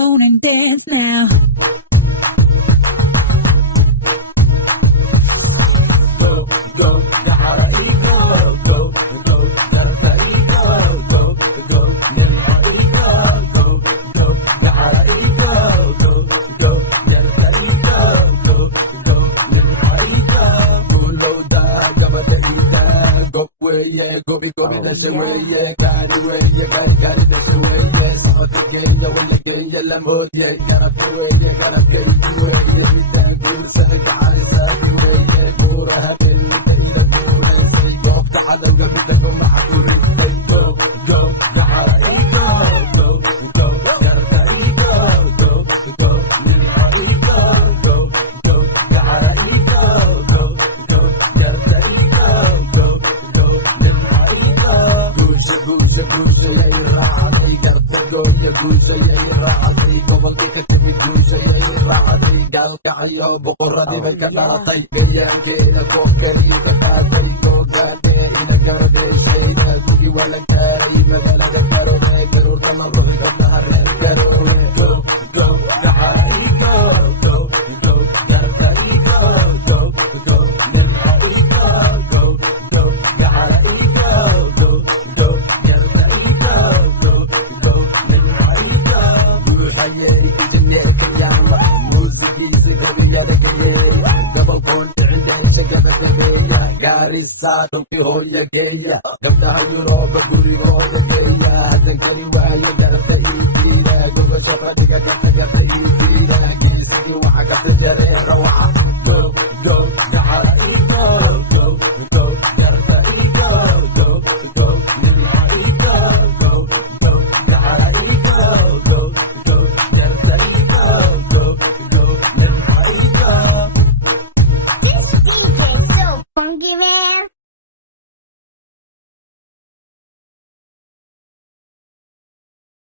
on and dance now. Go, go, Yahara ego. Go, go, Yarta ego. Go, go, Yelha ego. Go, go, Yahara ego. Go, go, Yarta ego. Go, go, Yelha ego. Pulo da, Yamata ego. Go away, yeah, go be going that's away, yeah. Bad away, yeah, got it that's away, yeah. So the game, the one the game, yeah, lambo, yeah. Gotta do it, yeah, gotta get it, do it, yeah. Thank you, say, God, it's up, yeah. Pura hatin, yeah, pura, say, go, تعال وقبلكم معقولين. Go, go, Yahara ego. Go, go, Yarta ego. Go, go, Yelha ego. Go, go, Yahara ego. Go, go, Yarta ego. Go, go, Yelha ego. Gusa, gusa, gusa, ya irahani. Yarta go, ya gusa, ya irahani. Gobolka kami gusa, ya irahani. Galkayo, bukurani ng kanatay. Kaya kaya ko kariba tatay ko gani. Inagarde sa'yo, tugi walang kari. Magalagang karo na karo ka marunong na harin karo. Go, go, Yahara ego. Go, go, Yarta ego. Go, go, Yelha ego. Go, go, Yahara ego. Go, go, Yarta ego. Go, go, Yelha ego. Duhaye, kitinye kayama. Musiki, sikariya na kayaya. Gabang konti, hindi siya kanakayaya. Garisa, tungki hoya gaya. Gabdahan yung roba, guri roba gaya. Hatang kaniwaya, garasa ikira. Duga sa patiga, gata ikira. Ginisi yung wakakapagare, rawa